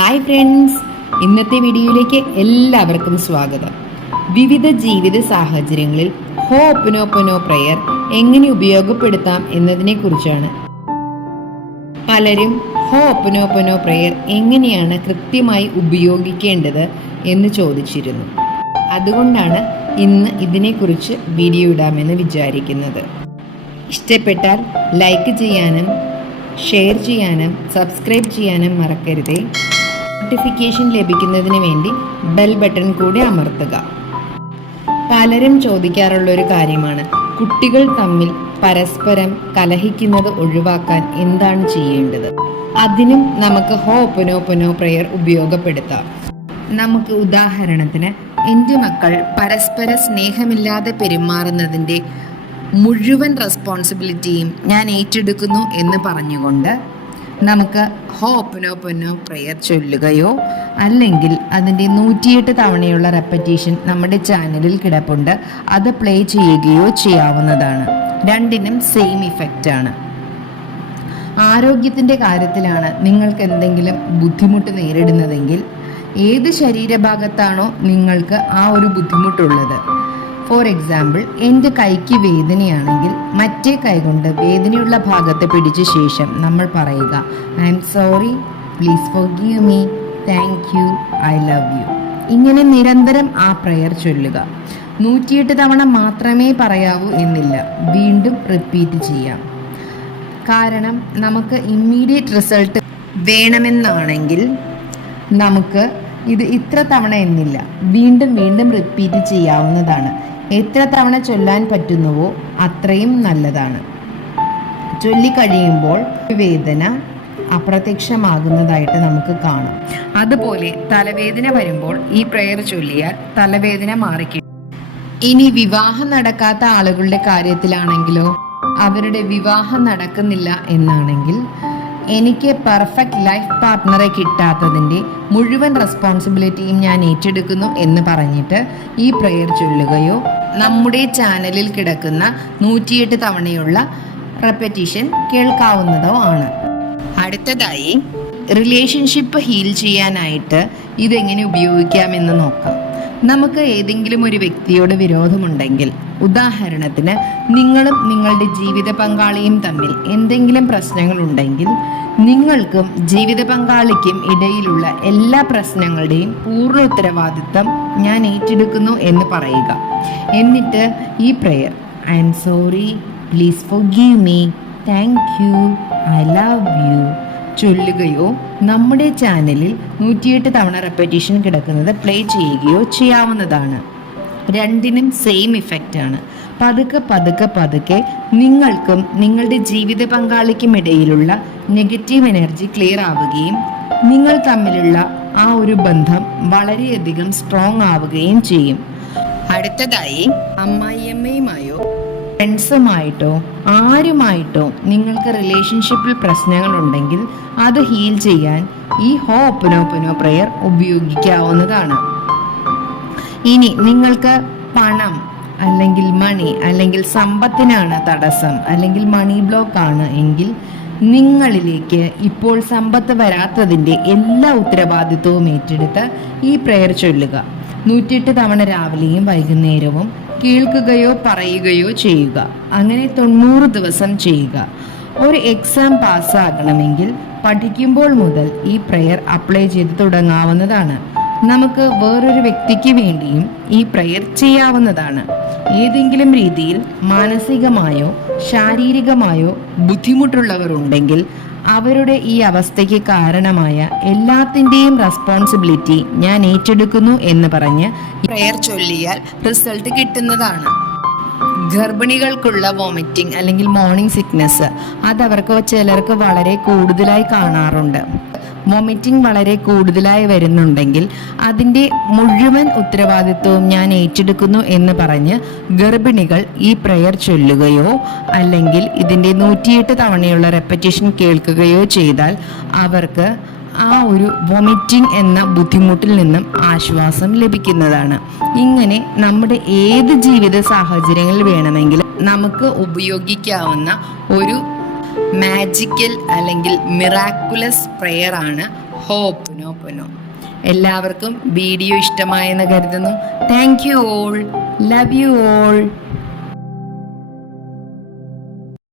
Hi friends ഇന്നത്തെ വീഡിയോയിലേക്ക് എല്ലാവർക്കും സ്വാഗതം. വിവിധ ജീവിത സാഹചര്യങ്ങളിൽ ഹോ ഒപ്പനോപ്പനോ പ്രയർ എങ്ങനെ ഉപയോഗപ്പെടുത്താം എന്നതിനെക്കുറിച്ചാണ് പലരും ഹോ ഒപ്പനോപ്പനോ പ്രയർ എങ്ങനെയാണ് കൃത്യമായി ഉപയോഗിക്കേണ്ടത് എന്ന് ചോദിച്ചിരുന്നു. അതുകൊണ്ടാണ് ഇന്ന് ഇതിനെക്കുറിച്ച് വീഡിയോ ഇടാമെന്ന് വിചാരിക്കുന്നത്. ഇഷ്ടപ്പെട്ടാൽ ലൈക്ക് ചെയ്യാനും ഷെയർ ചെയ്യാനും സബ്സ്ക്രൈബ് ചെയ്യാനും മറക്കരുതേ. നോട്ടിഫിക്കേഷൻ ലഭിക്കുന്നതിന് വേണ്ടി ബെൽ ബട്ടൺ കൂടി അമർത്തുക. പലരും ചോദിക്കാറുള്ള ഒരു കാര്യമാണ് കുട്ടികൾ തമ്മിൽ പരസ്പരം കലഹിക്കുന്നത് ഒഴിവാക്കാൻ എന്താണ് ചെയ്യേണ്ടത്? അതിനും നമുക്ക് ഹോ ഹോപ്പനോപ്പനോ പ്രയർ ഉപയോഗപ്പെടുത്താം. നമുക്ക് ഉദാഹരണത്തിന് എന്റെ മക്കൾ പരസ്പര സ്നേഹമില്ലാതെ പെരുമാറുന്നതിന്റെ മുഴുവൻ റെസ്പോൺസിബിലിറ്റിയും ഞാൻ ഏറ്റെടുക്കുന്നു എന്ന് പറഞ്ഞുകൊണ്ട് നമുക്ക് ഹോപ്പനോപ്പനോ പ്രയർ ചൊല്ലുകയോ അല്ലെങ്കിൽ അതിന്റെ നൂറ്റിയെട്ട് തവണയുള്ള റെപ്പറ്റീഷൻ നമ്മുടെ ചാനലിൽ കിടപ്പുണ്ട്. അത് പ്ലേ ചെയ്യുകയോ ചെയ്യാവുന്നതാണ്. രണ്ടിനും സെയിം ഇഫക്റ്റ് ആണ്. ആരോഗ്യത്തിന്റെ കാര്യത്തിലാണ് നിങ്ങൾക്ക് എന്തെങ്കിലും ബുദ്ധിമുട്ട് നേരിടുന്നതെങ്കിൽ ഏത് ശരീരഭാഗത്താണോ നിങ്ങൾക്ക് ആ ഒരു ബുദ്ധിമുട്ടുള്ളത്. ഫോർ എക്സാമ്പിൾ എന്റെ കൈക്ക് വേദനയാണെങ്കിൽ മറ്റേ കൈ കൊണ്ട് വേദനയുള്ള ഭാഗത്തെ പിടിച്ച ശേഷം നമ്മൾ പറയുക I'm sorry please forgive me thank you I love you ഇങ്ങനെ നിരന്തരം ആ പ്രയർ ചൊല്ലുക. നൂറ്റിയെട്ട് തവണ മാത്രമേ പറയാവൂ എന്നില്ല. വീണ്ടും റിപ്പീറ്റ് ചെയ്യാം. കാരണം നമുക്ക് ഇമ്മീഡിയറ്റ് റിസൾട്ട് വേണമെന്നാണെങ്കിൽ നമുക്ക് ഇത് ഇത്ര തവണ എന്നില്ല. വീണ്ടും വീണ്ടും റിപ്പീറ്റ് ചെയ്യാവുന്നതാണ്. എത്ര തവണ ചൊല്ലാൻ പറ്റുന്നുവോ അത്രയും നല്ലതാണ്. ചൊല്ലിക്കഴിയുമ്പോൾ വേദന അപ്രത്യക്ഷമാകുന്നതായിട്ട് നമുക്ക് കാണാം. അതുപോലെ തലവേദന വരുമ്പോൾ ഈ പ്രയർ ചൊല്ലിയാൽ തലവേദന മാറിക്കിട്ടും. ഇനി വിവാഹം നടക്കാത്ത ആളുകളുടെ കാര്യത്തിലാണെങ്കിലോ? അവരുടെ വിവാഹം നടക്കുന്നില്ല എന്നാണെങ്കിൽ എനിക്ക് പെർഫെക്റ്റ് ലൈഫ് പാർട്ട്ണറെ കിട്ടാത്തതിന്റെ മുഴുവൻ റെസ്പോൺസിബിലിറ്റിയും ഞാൻ ഏറ്റെടുക്കുന്നു എന്ന് പറഞ്ഞിട്ട് ഈ പ്രയർ ചൊല്ലുകയോ നമ്മുടെ ചാനലിൽ കിടക്കുന്ന നൂറ്റിയെട്ട് തവണയുള്ള റെപ്പറ്റീഷൻ കേൾക്കാവുന്നതോ ആണ്. അടുത്തതായി റിലേഷൻഷിപ്പ് ഹീൽ ചെയ്യാനായിട്ട് ഇതെങ്ങനെ ഉപയോഗിക്കാമെന്ന് നോക്കാം. നമുക്ക് ഏതെങ്കിലും ഒരു വ്യക്തിയോട് വിരോധമുണ്ടെങ്കിൽ ഉദാഹരണത്തിന് നിങ്ങളും നിങ്ങളുടെ ജീവിത പങ്കാളിയും തമ്മിൽ എന്തെങ്കിലും പ്രശ്നങ്ങളുണ്ടെങ്കിൽ നിങ്ങൾക്കും ജീവിത പങ്കാളിക്കും ഇടയിലുള്ള എല്ലാ പ്രശ്നങ്ങളുടെയും പൂർണ ഉത്തരവാദിത്തം ഞാൻ ഏറ്റെടുക്കുന്നു എന്ന് പറയുക. എന്നിട്ട് ഈ prayer I'm sorry please forgive me thank you I love you ചൊല്ലുകയോ നമ്മുടെ ചാനലിൽ നൂറ്റിയെട്ട് തവണ റെപ്പറ്റീഷൻ കിടക്കുന്നത് പ്ലേ ചെയ്യുകയോ ചെയ്യാവുന്നതാണ്. രണ്ടിനും സെയിം ഇഫക്റ്റാണ് പതുക്കെ പതുക്കെ പതുക്കെ നിങ്ങൾക്കും നിങ്ങളുടെ ജീവിത പങ്കാളിക്കും ഇടയിലുള്ള നെഗറ്റീവ് എനർജി ക്ലിയർ ആവുകയും നിങ്ങൾ തമ്മിലുള്ള ആ ഒരു ബന്ധം വളരെയധികം സ്ട്രോങ് ആവുകയും ചെയ്യും. അടുത്തതായി അമ്മായിയമ്മയുമായോ? ഫ്രണ്ട്സുമായിട്ടോ ആരുമായിട്ടോ നിങ്ങൾക്ക് റിലേഷൻഷിപ്പിൽ പ്രശ്നങ്ങളുണ്ടെങ്കിൽ അത് ഹീൽ ചെയ്യാൻ ഈ ഹോ ഒപ്പനോപ്പനോ പ്രയർ ഉപയോഗിക്കാവുന്നതാണ്. ഇനി നിങ്ങൾക്ക് പണം അല്ലെങ്കിൽ മണി അല്ലെങ്കിൽ സമ്പത്തിനാണ് തടസ്സം അല്ലെങ്കിൽ മണി ബ്ലോക്ക് ആണ് എങ്കിൽ നിങ്ങളിലേക്ക് ഇപ്പോൾ സമ്പത്ത് വരാത്തതിന്റെ എല്ലാ ഉത്തരവാദിത്വവും ഏറ്റെടുത്ത് ഈ പ്രയർ ചൊല്ലുക. നൂറ്റിയെട്ട് തവണ രാവിലെയും വൈകുന്നേരവും കേൾക്കുകയോ പറയുകയോ ചെയ്യുക. അങ്ങനെ തൊണ്ണൂറ് ദിവസം ചെയ്യുക. ഒരു എക്സാം പാസ്സാകണമെങ്കിൽ പഠിക്കുമ്പോൾ മുതൽ ഈ പ്രയർ അപ്ലൈ ചെയ്ത് തുടങ്ങാവുന്നതാണ്. നമുക്ക് വേറൊരു വ്യക്തിക്ക് വേണ്ടിയും ഈ പ്രയർ ചെയ്യാവുന്നതാണ്. ഏതെങ്കിലും രീതിയിൽ മാനസികമായോ ശാരീരികമായോ ബുദ്ധിമുട്ടുള്ളവർ ഉണ്ടെങ്കിൽ അവരുടെ ഈ അവസ്ഥയ്ക്ക് കാരണമായ എല്ലാത്തിന്റെയും റെസ്പോൺസിബിലിറ്റി ഞാൻ ഏറ്റെടുക്കുന്നു എന്ന് പറഞ്ഞ് പ്രയർ ചൊല്ലിയാൽ റിസൾട്ട് കിട്ടുന്നതാണ്. ഗർഭിണികൾക്കുള്ള വോമിറ്റിംഗ് അല്ലെങ്കിൽ മോർണിംഗ് സിക്നെസ് അതവർക്ക് ചിലർക്ക് വളരെ കൂടുതലായി കാണാറുണ്ട്. വോമിറ്റിംഗ് വളരെ കൂടുതലായി വരുന്നുണ്ടെങ്കിൽ അതിന്റെ മുഴുവൻ ഉത്തരവാദിത്വവും ഞാൻ ഏറ്റെടുക്കുന്നു എന്ന് പറഞ്ഞ് ഗർഭിണികൾ ഈ പ്രയർ ചൊല്ലുകയോ അല്ലെങ്കിൽ ഇതിന്റെ നൂറ്റിയെട്ട് തവണയുള്ള റെപ്പറ്റീഷൻ കേൾക്കുകയോ ചെയ്താൽ അവർക്ക് ആ ഒരു വൊമിറ്റിംഗ് എന്ന ബുദ്ധിമുട്ടിൽ നിന്നും ആശ്വാസം ലഭിക്കുന്നതാണ്. ഇങ്ങനെ നമ്മുടെ ഏത് ജീവിത സാഹചര്യങ്ങളിൽ വേണമെങ്കിലും നമുക്ക് ഉപയോഗിക്കാവുന്ന ഒരു മാജിക്കൽ അല്ലെങ്കിൽ മിറാക്കുലസ് പ്രെയർ ആണ് ഹോപ്പുനോപ്പുനോ എല്ലാവർക്കും വീഡിയോ ഇഷ്ടമായെന്ന് കരുതുന്നു. Thank you all love you all